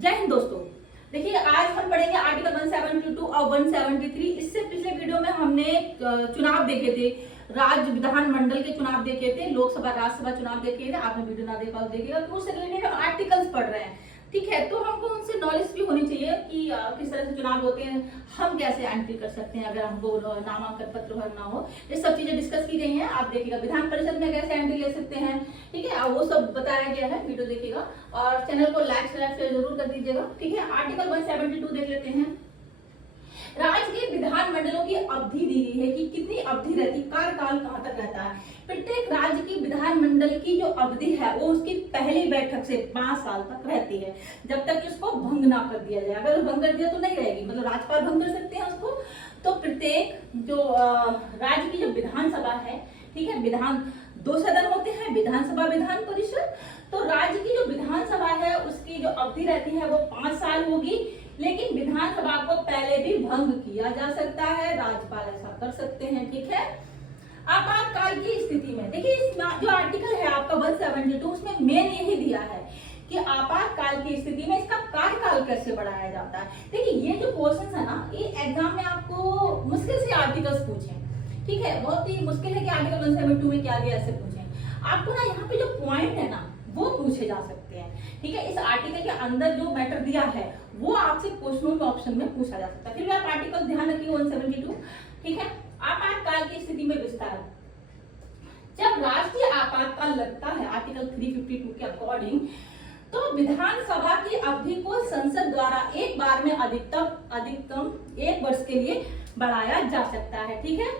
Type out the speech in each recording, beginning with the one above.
जय हिंद दोस्तों। देखिए आज हम पढ़ेंगे आर्टिकल 172 और 173। इससे पिछले वीडियो में हमने चुनाव देखे थे, राज्य विधानमंडल के चुनाव देखे थे, लोकसभा राज्यसभा चुनाव देखे थे। आपने वीडियो ना देखा देखिएगा, तो उससे रिलेटेड हम आर्टिकल्स पढ़ रहे हैं। ठीक है, तो हमको उनसे नॉलेज भी होनी चाहिए कि किस तरह से चुनाव होते हैं, हम कैसे एंट्री कर सकते हैं अगर हमको नामांकन पत्र भरना हो। ये सब चीजें डिस्कस की गई हैं। आप देखिएगा विधान परिषद में कैसे एंट्री ले सकते हैं, ठीक है, वो सब बताया गया है। वीडियो देखिएगा और चैनल को लाइक शेयर जरूर कर दीजिएगा। ठीक है, आर्टिकल 172 देख लेते हैं। राज्य के विधानमंडलों की अवधि दी गई है कि कितनी अवधि रहती, कार्यकाल कहां तक रहता है। प्रत्येक राज्य की विधानमंडल की जो अवधि है वो उसकी पहली बैठक से 5 साल तक रहती है, जब तक इसको भंग ना कर दिया जाए। अगर भंग कर दिया तो नहीं रहेगी, मतलब राज्यपाल भंग कर सकते हैं उसको। तो प्रत्येक जो राज्य की जो विधानसभा है, ठीक है, विधान 2 सदन होते हैं, विधानसभा विधान परिषद। तो राज्य की जो विधानसभा है उसकी जो अवधि रहती है वो 5 साल होगी, लेकिन विधानसभा को पहले भी भंग किया जा सकता है, राज्यपाल ऐसा कर सकते हैं। ठीक है, आपातकाल की स्थिति में देखिए इस जो आर्टिकल है आपका 172, उसमें मेन यही दिया है कि आपातकाल की स्थिति में इसका कार्यकाल कैसे बढ़ाया जाता है। देखिए ये जो क्वेश्चन है ना, ये एग्जाम में आपको मुश्किल से आर्टिकल्स पूछे, ठीक है, बहुत ही मुश्किल है कि आर्टिकल 172 में क्या दिया ऐसे पूछे। आपको ना यहाँ पे जो पॉइंट है ना वो पूछे जा सकते हैं। ठीक है, इस आर्टिकल के अंदर जो मैटर दिया है वो आपसे क्वेश्चनों के ऑप्शन में पूछा जा सकता है। फिर भी आप आर्टिकल ध्यान रखिए 172। ठीक है, आपातकाल की स्थिति में विस्तार। जब राष्ट्रीय आपातकाल लगता है आर्टिकल 352 के अकॉर्डिंग, तो विधानसभा की अवधि को संसद द्वारा एक बार में अधिकतम 1 वर्ष के लिए बढ़ाया जा सकता है। ठीक है,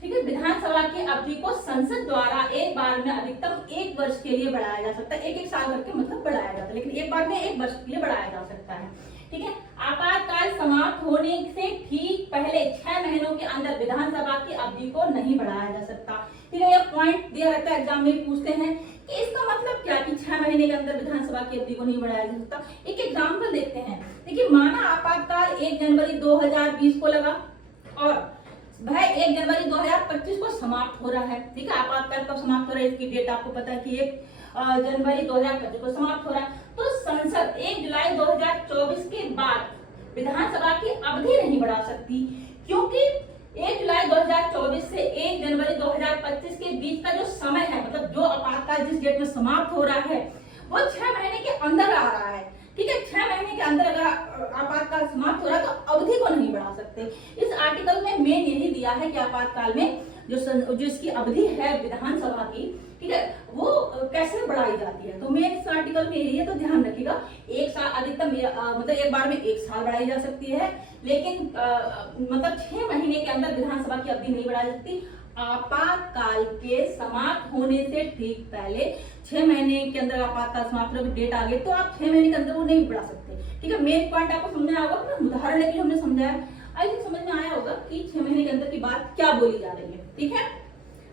ठीक है, विधानसभा की अवधि को संसद द्वारा एक बार में अधिकतम 1 वर्ष के लिए बढ़ाया जा सकता है। एक साल करके मतलब बढ़ाया जाता है, लेकिन एक बार में 1 वर्ष के लिए बढ़ाया जा सकता है। ठीक है, आपातकाल समाप्त होने से ठीक पहले 6 महीनों के अंदर विधानसभा की अवधि को नहीं बढ़ाया जा सकता। ठीक है, ये पॉइंट दिया रहता है, एग्जाम में पूछते हैं कि इसका मतलब क्या कि 6 महीने के अंदर विधानसभा की अवधि को नहीं बढ़ाया जा सकता। एक एग्जाम्पल देखते हैं। देखिए माना आपातकाल 1 जनवरी 2020 को लगा और भाई 1 जनवरी 2025 को समाप्त हो रहा है। ठीक है, आपातकाल कब समाप्त हो रहा है इसकी डेट आपको पता है कि 1 जनवरी 2025 को समाप्त हो रहा है। तो संसद 1 जुलाई 2024 के बाद विधानसभा की अवधि नहीं बढ़ा सकती, क्योंकि 1 जुलाई 2024 से 1 जनवरी 2025 के बीच का जो समय है, मतलब जो आपातकाल जिस डेट में समाप्त हो रहा है वो 6 महीने के अंदर आ रहा है। ठीक है, 6 महीने के अंदर अगर आपातकाल समाप्त हो रहा है तो अवधि को नहीं बढ़ा सकते। इस आर्टिकल में मेन यही दिया है कि आपातकाल में जो इसकी अवधि है विधानसभा की, ठीक है, वो कैसे बढ़ाई जाती है। तो मेन इस आर्टिकल में यही है, तो ध्यान रखिएगा। 1 साल अधिकतम मतलब एक बार में 1 साल बढ़ाई जा सकती है, लेकिन मतलब 6 महीने के अंदर विधानसभा की अवधि नहीं बढ़ाई सकती। आपातकाल के समाप्त होने से ठीक पहले 6 महीने के अंदर आपातकाल समाप्त होने की डेट आ गई तो आप 6 महीने के अंदर वो नहीं बढ़ा सकते। ठीक है, मेन पॉइंट आपको समझ में आया होगा, उदाहरण लेके हमने समझाया, आई थिंक समझ में आया होगा कि 6 महीने के अंदर की बात क्या बोली जा रही है। ठीक है,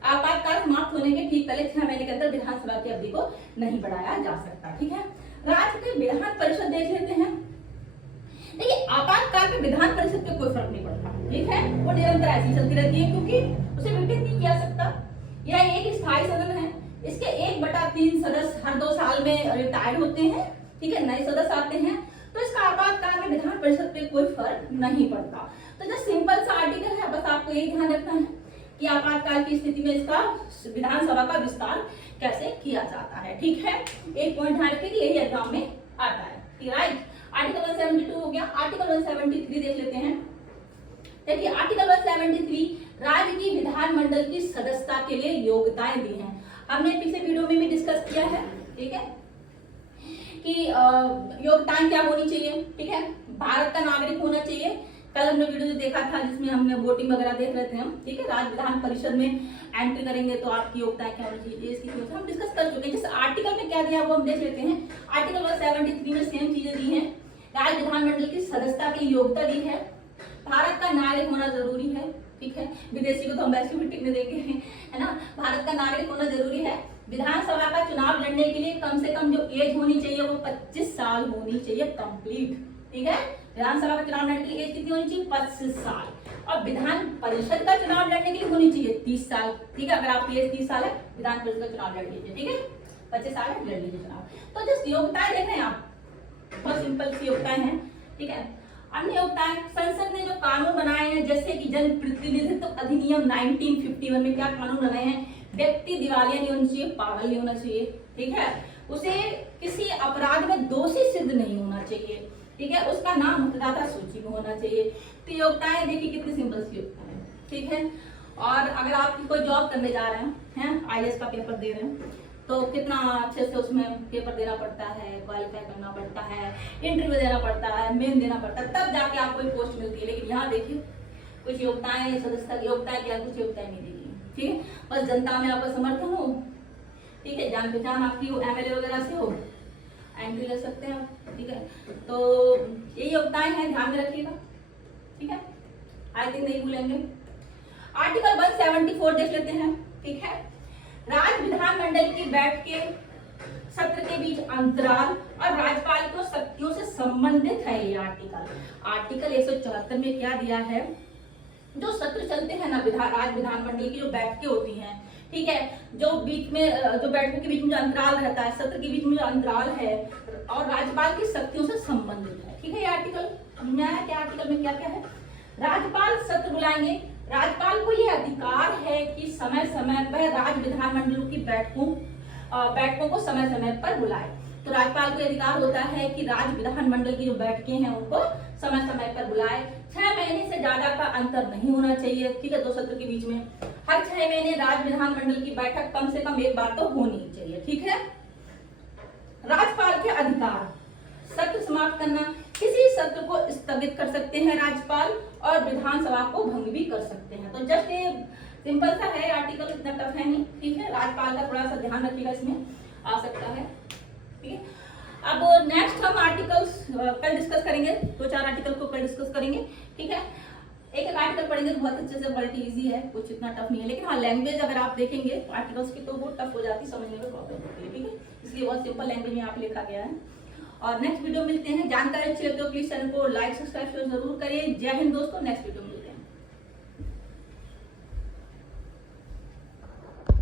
आपातकाल समाप्त होने के ठीक पहले 6 महीने के अंदर विधानसभा की अवधि को नहीं बढ़ाया जा सकता। ठीक है, राज्य के विधान परिषद देख लेते हैं। देखिए आपातकाल में विधान परिषद पे कोई फर्क नहीं पड़ता। ठीक है, वो निरंतर ऐसी चलती रहती है, क्योंकि उसे विघटित नहीं किया सकता। यह एक स्थायी सदन है, इसके 1/3 सदस्य हर 2 साल में रिटायर होते हैं। ठीक है, नए सदस्य आते हैं, तो इसका आपातकाल में विधान परिषद पे कोई फर्क नहीं पड़ता। तो जो सिंपल सा आर्टिकल है, बस आपको यही ध्यान रखना है कि आपातकाल की स्थिति में इसका विधानसभा का विस्तार कैसे किया जाता है। ठीक है, एक पॉइंट ध्यान रखिए कि यही एग्जाम में आता है। राइट, आर्टिकल 172 हो गया। आर्टिकल 173 देख लेते हैं। देखिए आर्टिकल 173 राज्य की विधानमंडल की सदस्यता के लिए योग्यताएं दी हैं। हमने पिछले वीडियो में भी डिस्कस किया है, ठीक है, कि योग्यताएं क्या होनी चाहिए। ठीक है, भारत का नागरिक होना चाहिए। कल हमने वीडियो जो देखा था जिसमें हमने वोटिंग वगैरह देख रहे थे हम। ठीक है, राज्य विधान परिषद में एंट्री करेंगे तो आपकी योग्यताएं क्या होनी चाहिए, इसकी हम डिस्कस कर चुके हैं। जिस आर्टिकल में क्या दिया वो हम देख लेते हैं। आर्टिकल 173 में सेम चीजें दी है। राज्य विधानमंडल की सदस्यता की योग्यता दी है, भारत का नागरिक होना जरूरी है। ठीक है, विदेशी को तो हम वैसे भी टिकने देंगे, है ना। भारत का नागरिक होना जरूरी है। विधानसभा का चुनाव लड़ने के लिए कम से कम जो एज होनी चाहिए वो 25 साल होनी चाहिए कंप्लीट। ठीक है, विधानसभा का चुनाव लड़ने के लिए एज कितनी होनी चाहिए, 25 साल। और विधान परिषद का चुनाव लड़ने के लिए होनी चाहिए 30 साल। ठीक है, अगर आपकी एज 30 साल है विधान परिषद का चुनाव लड़ लीजिए। ठीक है, बच्चे सारे लड़ लीजिए चुनाव। तो जस्ट योग्यताएं देख रहे हैं आप, बहुत सिंपल सी योग्यताएं हैं, ठीक है। अन्य योग्यताएं, संसद ने जो कानून बनाए हैं जैसे कि जन प्रतिनिधित्व अधिनियम 1951 में क्या कानून बनाए हैं, व्यक्ति दिवालिया नहीं होना चाहिए, पागल नहीं होना चाहिए, ठीक है, उसे किसी अपराध में दोषी सिद्ध नहीं होना चाहिए, ठीक है, उसका नाम मतदाता सूची में होना चाहिए। तो योग्यताएं देखिए कितनी सिंपल सी योग्यताएं, ठीक है। और अगर आप कोई जॉब करने जा रहे हैं, IAS का पेपर दे रहे हैं, तो कितना अच्छे से उसमें पेपर देना पड़ता है, क्वालिफाई करना पड़ता है, इंटरव्यू देना पड़ता है, मेन देना पड़ता है, तब जाके आपको एक पोस्ट मिलती है। लेकिन यहाँ देखिए कुछ योग्यताएं, सदस्यता की योग्यताएं क्या, कुछ योग्यताएं नहीं दी गई, ठीक है। बस जनता में आपका समर्थन हो, ठीक है, जान पहचान आपकी हो, MLA वगैरह से हो, एंट्री ले सकते हैं आप, ठीक है। तो ये योग्यताएं हैं, ध्यान में रखिएगा, ठीक है, आई थिंक नहीं भूलेंगे। आर्टिकल 174 देख लेते हैं, ठीक है। राज्य विधानमंडल की बैठकें सत्र के बीच अंतराल और राज्यपाल को शक्तियों से संबंधित है ये आर्टिकल 174 में क्या दिया है, जो सत्र चलते हैं ना राज्य विधानमंडल की जो बैठकें होती हैं, ठीक है, जो बीच में जो बैठकों के बीच में जो अंतराल रहता है, सत्र के बीच में जो अंतराल है और राज्यपाल की शक्तियों से संबंधित है, ठीक है। ये आर्टिकल में क्या, आर्टिकल में क्या क्या है, राज्यपाल सत्र बुलाएंगे, राज्यपाल को यह अधिकार है कि समय समय पर राज्य विधानमंडलों की बैठकों को समय समय पर बुलाए। तो राज्यपाल को अधिकार होता है कि राज्य विधानमंडल की जो बैठकें हैं उनको समय समय पर बुलाए। 6 महीने से ज्यादा का अंतर नहीं होना चाहिए, ठीक है, दो सत्र के बीच में। हर 6 महीने राज्य विधानमंडल की बैठक कम से कम एक बार तो होनी चाहिए, ठीक है। राज्यपाल के अधिकार, सत्र समाप्त करना, किसी सत्र को स्थगित कर सकते हैं राज्यपाल और विधानसभा को भंग भी कर सकते हैं। तो जस्ट ये सिंपल सा है आर्टिकल, इतना टफ है नहीं, ठीक है। राज्यपाल का थोड़ा सा ध्यान रखिएगा, इसमें आ सकता है, ठीक है। अब नेक्स्ट हम आर्टिकल्स कल डिस्कस करेंगे, 2-4 आर्टिकल को कल डिस्कस करेंगे, ठीक है। एक आर्टिकल पढ़ेंगे तो बहुत अच्छे से, बल्कि इजी है, कुछ इतना टफ नहीं है। लेकिन हाँ, लैंग्वेज अगर आप देखेंगे आर्टिकल्स की तो वो टफ हो जाती, समझने में प्रॉब्लम होती है, ठीक है। इसलिए बहुत सिंपल लैंग्वेज में आप लिखा गया है। और नेक्स्ट वीडियो मिलते हैं। जानकारी अच्छी लगे तो प्लीज चैनल को लाइक सब्सक्राइब जरूर करिए। जय हिंद दोस्तों, नेक्स्ट वीडियो में